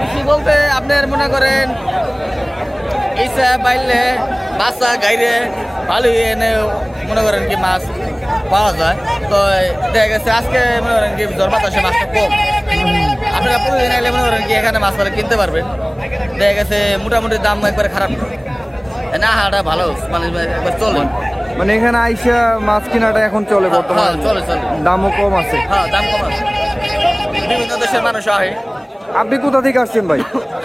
বেশি বলতে আপনার মনে করেন এইসা বাইলে বাসা গাইরে ভালোই এনে মনে করেন কি মাছ পাওয়া যায়। তো দেখা গেছে আজকে মনে করেন কি জ্বর বাতাসে মাছটা কম, আপনারা প্রতিদিন এলে মনে করেন কি এখানে মাছ পালে কিনতে পারবেন। দেখা গেছে মোটামুটি দাম একবারে খারাপ না, হাটা ভালো মানে একবার চলে। মানে এখানে আইসা মাছ কেনাটা এখন চলে বর্তমানে? চলে চলে, দামও কম আছে। হ্যাঁ দাম কম আছে, বিভিন্ন দেশের মানুষ আহে। আপনি কোথা থেকে আসছেন ভাই?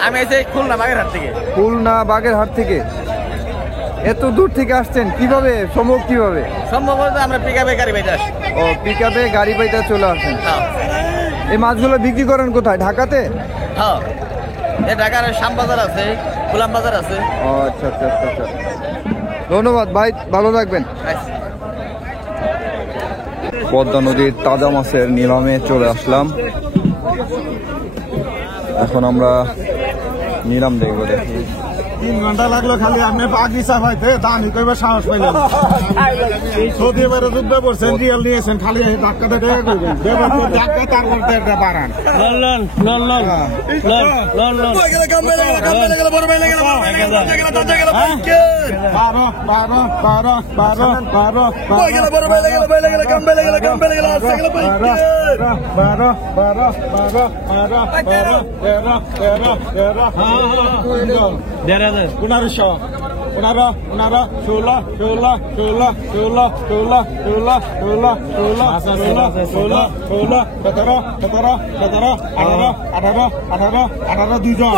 আমি এসে খুলনা বাগেরহাট থেকে। খুলনা বাগেরহাট থেকে এত দূর থেকে আসছেন, কিভাবে সম্ভব? কিভাবে সম্ভবত আমরা পিকআপে গাড়ি বাইতে আসি। ও, পিকআপে গাড়ি বাইতে চলে আসেন। হ্যাঁ। এই মাছগুলো বিক্রি করেন কোথায়? ঢাকাতে? হ্যাঁ, এই ঢাকার শ্যামবাজার আছে, গোলাম বাজার আছে। ও আচ্ছা আচ্ছা আচ্ছা আচ্ছা, ধন্যবাদ ভাই, ভালো থাকবেন। পদ্মা নদীর তাজা মাছের নিলামে চলে আসলাম। এখন আমরা নিলাম দেখবো। দেখি 3 ঘন্টা লাগলো খালি আপনি বাগিচা পাইতে দানি কইবার সাহস পাইলেন। সৌদি এবারে যুদ্ধ করছেন, রিয়াল নিয়েছেন, খালি ধাক্কাতে টাকা করবেন, দেবেন তো ধাক্কা, তারপর একটা বাড়ান। উনারশো 15 15 16 16 16 16 16 16 16 16 16 17 17 17 18 18 18 18 দুজন 2019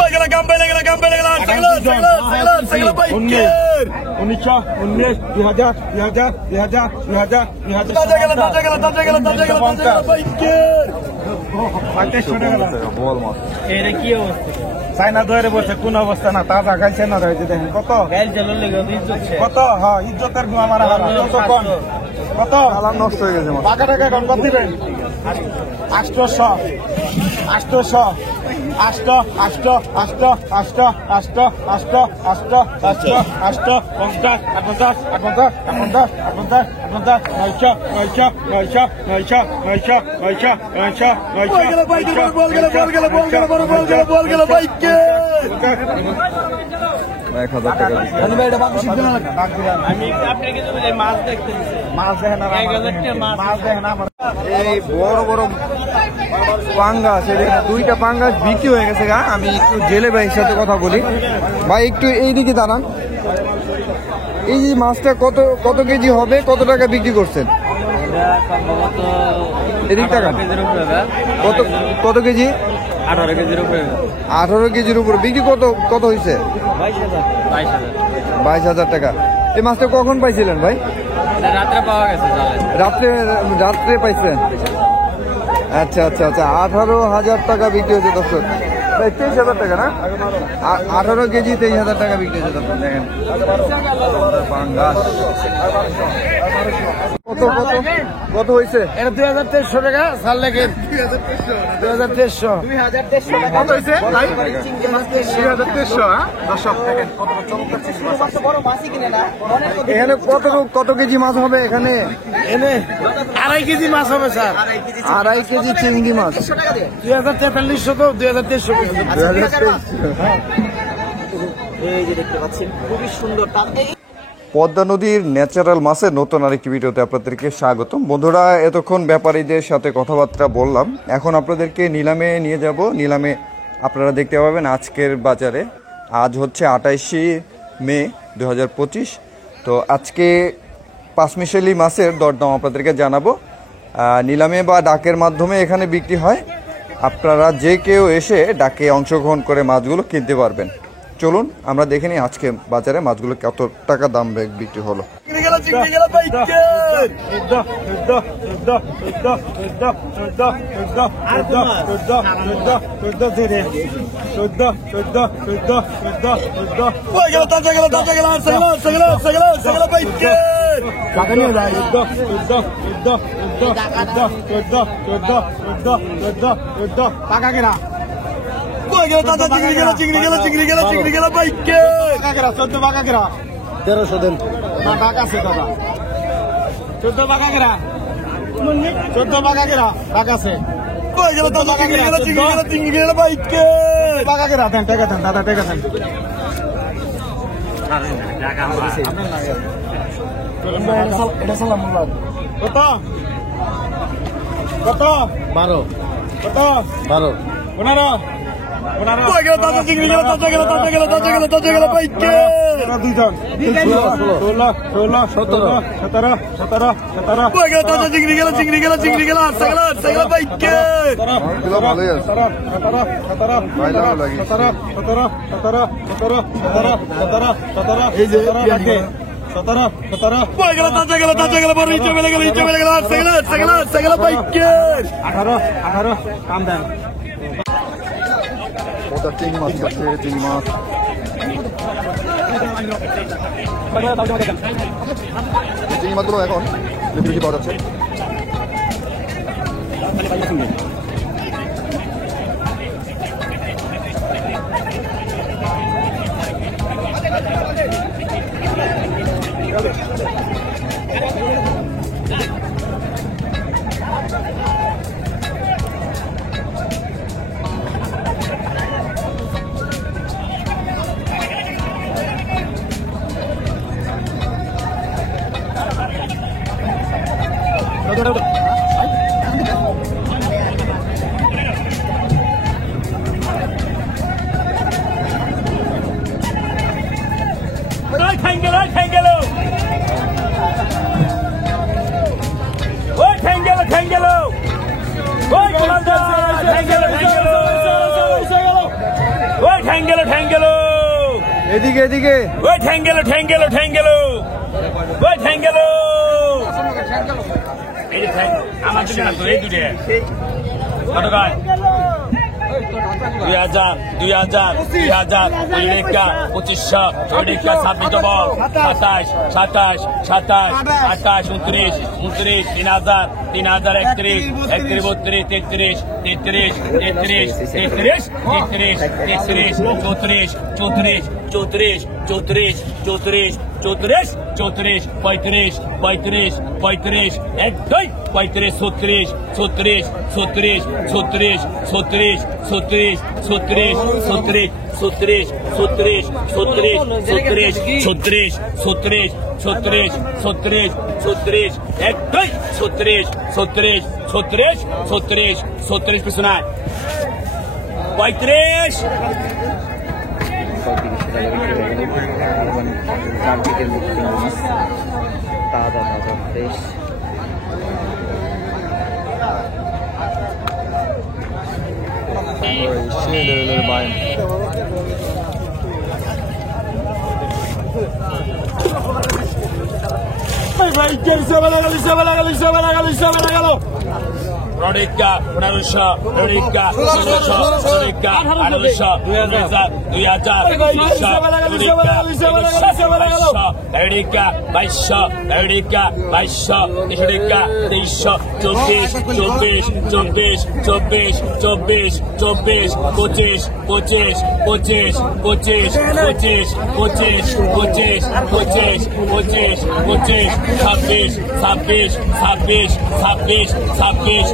চাইনা দোয়ারে বসে কোন অবস্থা না, তাজা খাইছে না রয়েছে, দেখেন কত কত। হ্যাঁ, ইজ্জতের আমার কত নষ্ট হয়ে গেছে। টাকা টাকা এখন কত দিবেন? 800 800 8 8 8 8 8 8 8 8 8 50 50 50 50 50 50 এই বড় বড় পাঙ্গাস, দুইটা পাঙ্গাস বিক্রি হয়ে গেছে গা। আমি একটু জেলে ভাইয়ের সাথে কথা বলি। ভাই একটু এইদিকে দাঁড়ান। এই যে মাছটা কত কত কেজি হবে, কত টাকা বিক্রি করছেন? এদিক টাকা কত কত কেজি? 18 কেজির উপরে। 18 কেজির উপরে বিক্রি কত কত হয়েছে? 22,000 টাকা। এই মাছটা কখন পাইছিলেন ভাই? রাত্রে পাওয়া গেছে। রাত্রে পাইছেন? আচ্ছা আচ্ছা আচ্ছা, 18,000 টাকা বিক্রি হয়েছে দর্শক। 23,000 টাকা না? 18 কেজি 23,000 টাকা বিক্রি হয়েছে দর্শক। দেখেন কত কত কত হয়েছে? এটা 2300 টাকা সাল লেগে 2300 কত হয়েছে? 2300। দর্শক দেখেন কত চমৎকার এখানে কত কেজি মাছ হবে? এখানে এনে 2.5 কেজি মাছ হবে স্যার। 2.5 কেজি চিংড়ি মাছ। 2043 তো 2023 এই যে দেখতে পাচ্ছেন খুবই সুন্দর। পদ্মা নদীর ন্যাচারাল মাছের নতুন আরেকটি ভিডিওতে আপনাদেরকে স্বাগতম। বন্ধুরা, এতক্ষণ ব্যাপারীদের সাথে কথাবার্তা বললাম, এখন আপনাদেরকে নিলামে নিয়ে যাব। নিলামে আপনারা দেখতে পাবেন আজকের বাজারে। আজ হচ্ছে 28 মে 2025। তো আজকে পাঁচমিশালি মাছের দরদাম আপনাদেরকে জানাবো। নিলামে বা ডাকের মাধ্যমে এখানে বিক্রি হয়। আপনারা যে কেউ এসে ডাকে অংশগ্রহণ করে মাছগুলো কিনতে পারবেন। চলুন আমরা দেখে নিই আজকে বাজারে মাছগুলো কত টাকা দাম বিক্রি হলো। টাকা কেনা চিংড়ি গেল বাইকে 14 টাকা কেরা 1300 দেন না টাকা আছে দাদা 14 টাকা কেরা 14 টাকা কেরা টাকা আছে কই গেল তো টাকা কেরা চিংড়ি গেল বাইকে টাকা টাকা দেন দাদা টাকা দেন এটা সালাম কত কত 12 কত 12 15 16 চিংড়ি গেল তাজা গেল পাইকে 17 চিংড়ি গেল আচ্ছা গেল পাইকে 18 কাম দেন ওটা চিংড়ি মাছ আছে চিংড়ি মাছ চিংড়ি মাছগুলো এখন বেশি বেশি পাওয়া যাচ্ছে এদিকে এদিকে ওই ঠ্যাঙ্গেলো এই যে আমার দুটো না তো এই দুটো কত গায় 2000 2500 26 বল 27 28 29 3000 31 32 33 পিছনায় 35 তাজা fresh Rodicca, 1500, Rodicca, 1600, Rodicca, 1800, 2000, 2200, Rodicca,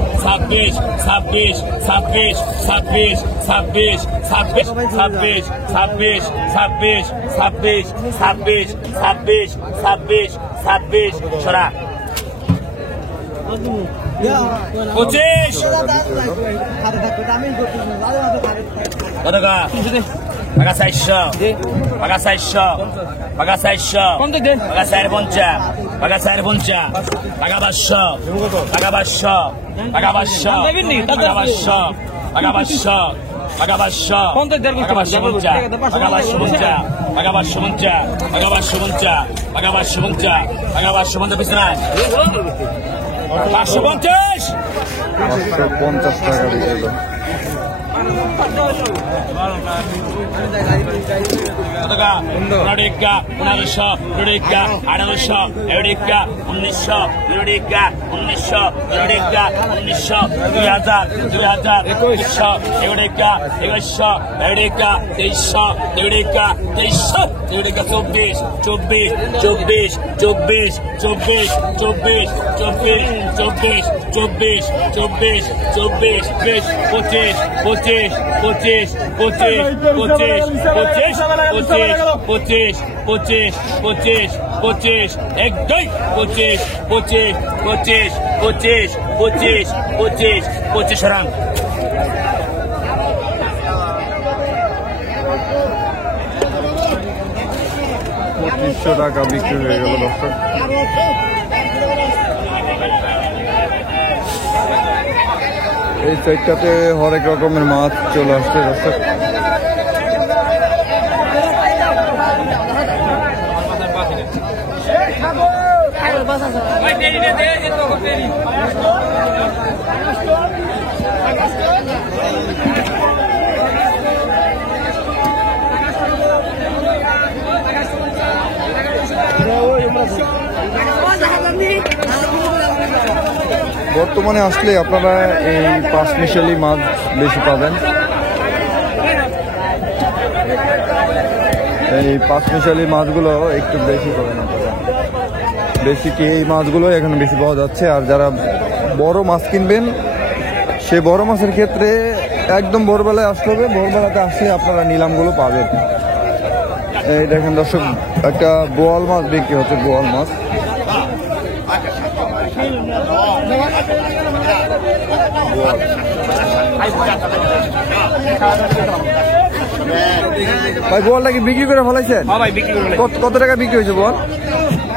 26 সরা 25 কত টাকা টাকা 400 টাকা 400 টাকা 400 কম তো দেন টাকা 450 টাকা 450 টাকা 500 টাকা 500 টাকা 500 দেবেন নি? টাকা 500 টাকা 500 টাকা 500 কম তো দেন টাকা 550 টাকা 550 টাকা 550 টাকা 550 টাকা 550 টাকা 550 পিছনায় 550 550 টাকা দিয়ে দিল Rodicca, 1500, Rodicca, 1800, Rodicca, 1900, Rodicca, 1900, Rodicca, 1900, 2000, 2100, Rodicca, 2100, Rodicca, 2300, Rodicca, 2300, Rodicca 24, 24, 24, 24, 24, 24, 24, 24 24 24 25 25 25 25 25 25 25 25 25 এক দুই 25 25 25 25 25 25 25 রান। টাকা বিক্রি হয়ে গেল দর্শক। এই সাইডটাতে হরেক রকমের মাছ চলে আসছে দর্শক। বর্তমানে আসলে আপনারা এই পাঁচমিশালি মাছ বেশি পাবেন। এই পাঁচমিশালি মাছগুলো একটু বেশি পাবেন আপনারা, বেশি কি এই মাছগুলো এখানে বেশি পাওয়া যাচ্ছে। আর যারা বড় মাছ কিনবেন, সে বড় মাছের ক্ষেত্রে একদম ভোরবেলায় আসতে হবে। ভোরবেলাতে আসলে আপনারা নিলামগুলো পাবেন। এই দেখেন দর্শক, একটা বোয়াল মাছ বিক্রি হচ্ছে, বোয়াল মাছ। ভাই বোয়ালটা কি বিক্রি করে ফেলাইছেন? ভাই বিক্রি করে কত টাকা বিক্রি হয়েছে বোয়াল?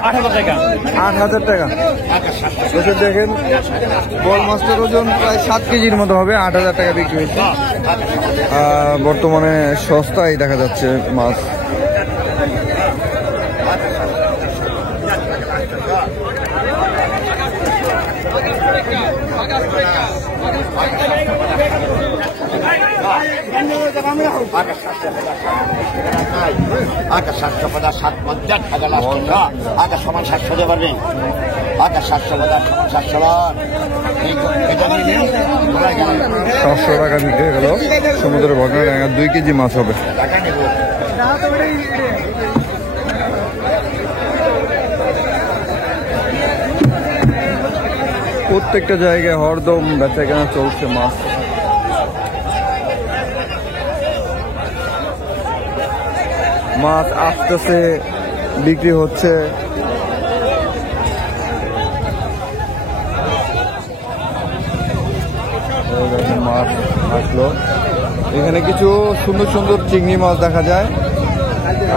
8,000 টাকা। 8,000 টাকা। দেখেন বোয়াল মাছটার ওজন প্রায় 7 কেজির মতো হবে। 8,000 টাকা বিক্রি হয়েছে। বর্তমানে সস্তায় দেখা যাচ্ছে মাছ। আগে 750 750 টাকা লাস্ট আগে সমান 700 দিয়ে পারবেন। আগে 750 700 700 টাকা বিক্রি হয়ে গেল। সমুদ্রের ভগ্না 2 কেজি মাছ হবে। টাকা নেব। প্রত্যেকটা জায়গায় হরদম বেচা কেনা চলছে মাছ। মাছ আসতেছে, বিক্রি হচ্ছে। মাছ আসলো। এখানে কিছু সুন্দর সুন্দর চিংড়ি মাছ দেখা যায়,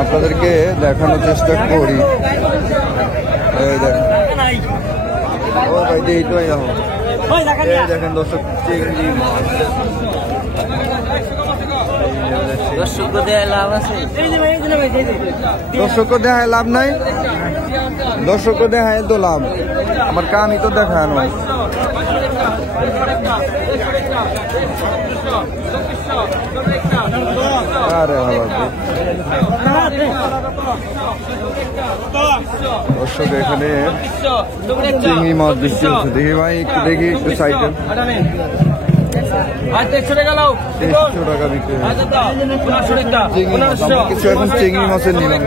আপনাদেরকে দেখানোর চেষ্টা করি। এই দেখেন, ও ভাই এইটাই দেখেন দর্শক, চিংড়ি মাছ। দর্শককে দেখায় লাভ নাই, দর্শককে দেখায় তো লাভ। আমার কানই তো দেখানো। আরে দর্শক, এখানে চিংড়ি মাছ দিচ্ছে। দেখি ভাই, একটু দেখি, একটু সাইডে 150 টাকা বিক্রি হয়। কিছু এখন চিংড়ি মাছের নিলাম।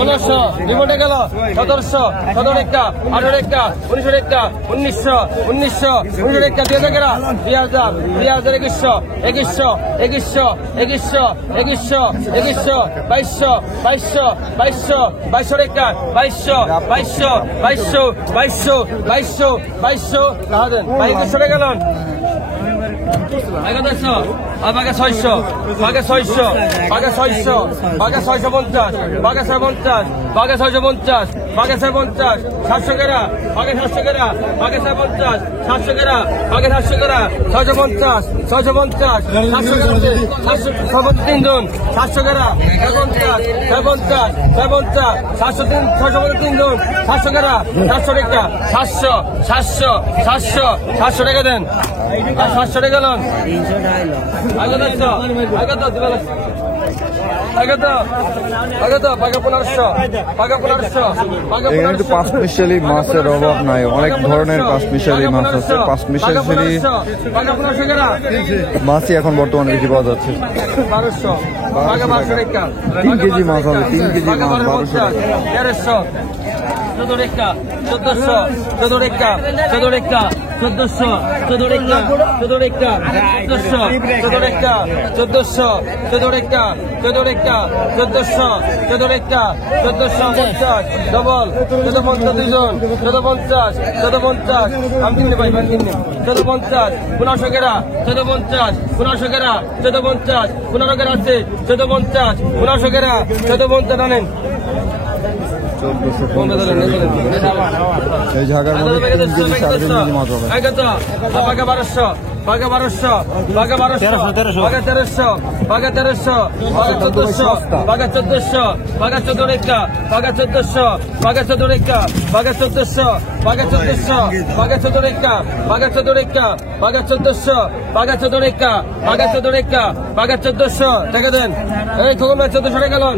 1600 রিমোটে গেল 1700 17 টাকা 18 টাকা 19 টাকা 1900 1900 19 টাকা 2000 টাকা 2000 2000 2100 2100 2100 2100 2100 2100 2200 2200 2200 2200 টাকা 2200 2200 2200 2200 2200 2200 কাহাদেন 2200 টাকা গেল। বাঘা 600 বাঘা 600 বাঘা 600 বাঘা 650 বাঘা 650 বাঘা 650 বাঘা 650 700 টাকা বাঘা 700 টাকা বাঘা 650 700 টাকা বাঘা 700 টাকা 650 650 700 3 জন 700 টাকা 50 50 50 703 653 জন 700 টাকা 700 টাকা 700 700 700 700 টাকা দেন। 700 টাকা লোন আগে তো দিবে এখানে তো পাঁচমিশালি মাছের অভাব নাই, অনেক ধরনের পাঁচমিশালি মাছ আছে। পাঁচমিশালি মাছই এখন বর্তমানে বেশি পাওয়া যাচ্ছে। 3 কেজি মাছ হবে, 3 কেজি মাছ 1200 টাকা। 14 14 14 ডবল 14 আমি কিনে পাই 14 15 কেরা 14 15 কেরা 14 15 কেরা আছে 14 15 কেরা 14 টানেন এই জায়গার মধ্যে 3 কেজি 3.5 কেজি মাছ হবে। বাঘা 1200 বাঘা 1300 বাঘা 1400 বাঘা 1400 বাঘা 1400 বাঘা 14 বাঘা 14 বাঘা 14 বাঘা 14 বাঘা 14 বাঘা 14 বাঘা 14 বাঘা 14 বাঘা 14 বাঘা 14 বাঘা 14 টাকা দেন। এই খোকন ভাই 1400 টাকা লোন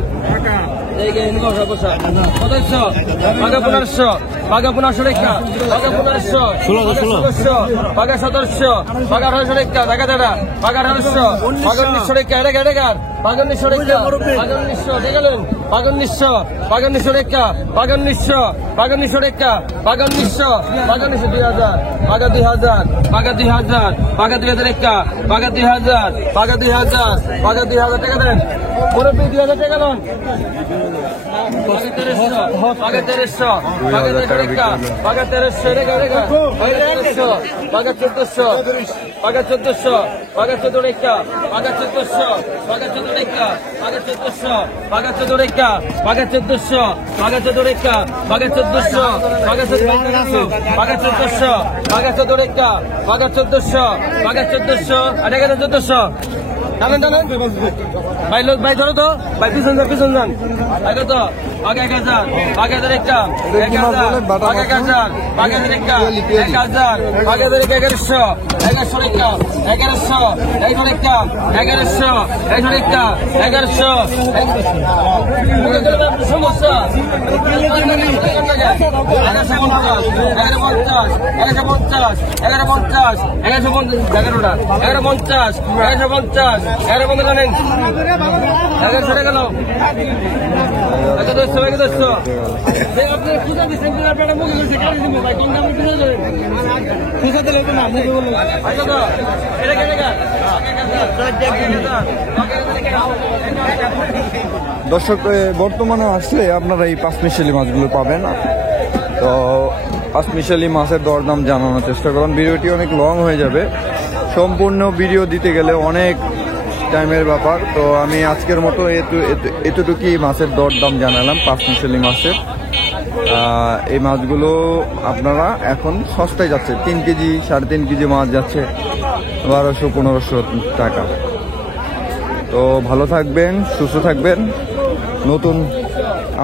বাঘা 1500 বাঘা 1500 টাকা বাঘা 1500 1600 বাঘা 1700 বাঘা 1800 টাকা টাকা দাদা বাঘা 1800 বাঘা 1900 টাকা এটা টাকা বাঘা 1900 টাকা বাঘা 1900 টাকা লোন বাঘা 1900 বাঘা 1900 টাকা বাঘা 1900 বাঘা 1900 টাকা বাঘা 1900 বাঘা 1900 2000 বাঘা 2000 বাঘা 2000 বাঘা 2000 টাকা বাঘা 2000 বাঘা 2000 বাঘা 2000 টাকা দেন পুরো 2000 টাকা লোন বাঘা 1300 বাঘা 1300 বাঘা 1300 টাকা টাকা বাঘা 1400 বাঘা 1400 বাঘা 14 টাকা বাঘা 1400 বাঘা 14 টাকা বাঘা 1400 বাঘা 14 টাকা বাঘা 1400 বাঘা 14 টাকা বাঘা 1400 বাঘা 1400 বাঘা 1400 বাঘা 14 টাকা বাঘা 1400 বাঘা 1400 আর টাকা 1400 টানেন টানেন ভাই লোক ভাই ধরো তো ভাই পিছন যান আগে তো আগে 1000 আগে 1000 আগে 1000 আগে 1000 আগে 1100 1100 টাকা 1100 1100 1100 সমস্যা 1100 দর্শক বর্তমানে আসলে আপনারা এই পাঁচমিশালি মাছগুলো পাবেন। তো পাঁচমিশালি মাছের দরদাম জানানোর চেষ্টা করুন। ভিডিওটি অনেক লং হয়ে যাবে, সম্পূর্ণ ভিডিও দিতে গেলে অনেক টাইমের ব্যাপার। তো আমি আজকের মতো এতটুকুই মাছের দরদাম জানালাম পাঁচমিশালি মাছের। এই মাছগুলো আপনারা এখন সস্তায় যাচ্ছে, 3 কেজি 3.5 কেজি মাছ যাচ্ছে 1200-1500 টাকা। তো ভালো থাকবেন, সুস্থ থাকবেন। নতুন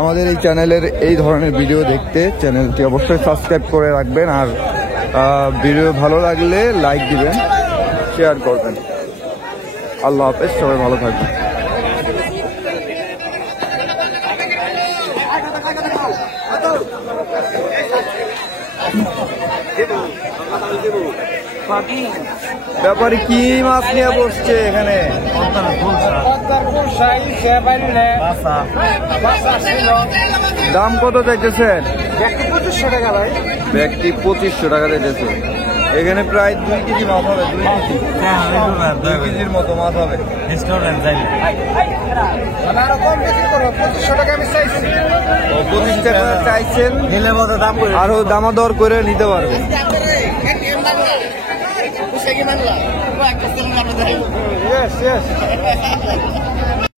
আমাদের এই চ্যানেলের এই ধরনের ভিডিও দেখতে চ্যানেলটি অবশ্যই সাবস্ক্রাইব করে রাখবেন, আর ভিডিও ভালো লাগলে লাইক দিবেন, শেয়ার করবেন। আল্লাহ হাফেজ, সবাই ভালো থাকবেন। ব্যাপারে কি মাছ নিয়ে বসছে এখানে? দাম কত চাইতেছেন? ব্যক্তি 2500 টাকা ভাই, ব্যক্তি 2500 টাকা চাইতেছে। এখানে প্রায় 2 কেজি মাছ হবে, 2 কেজির মতো মাছ হবে। 2500 টাকা আমি চাইছি, 25 টাকা চাইছেন, আরো দামাদর করে নিতে পারবে। Yes, yes.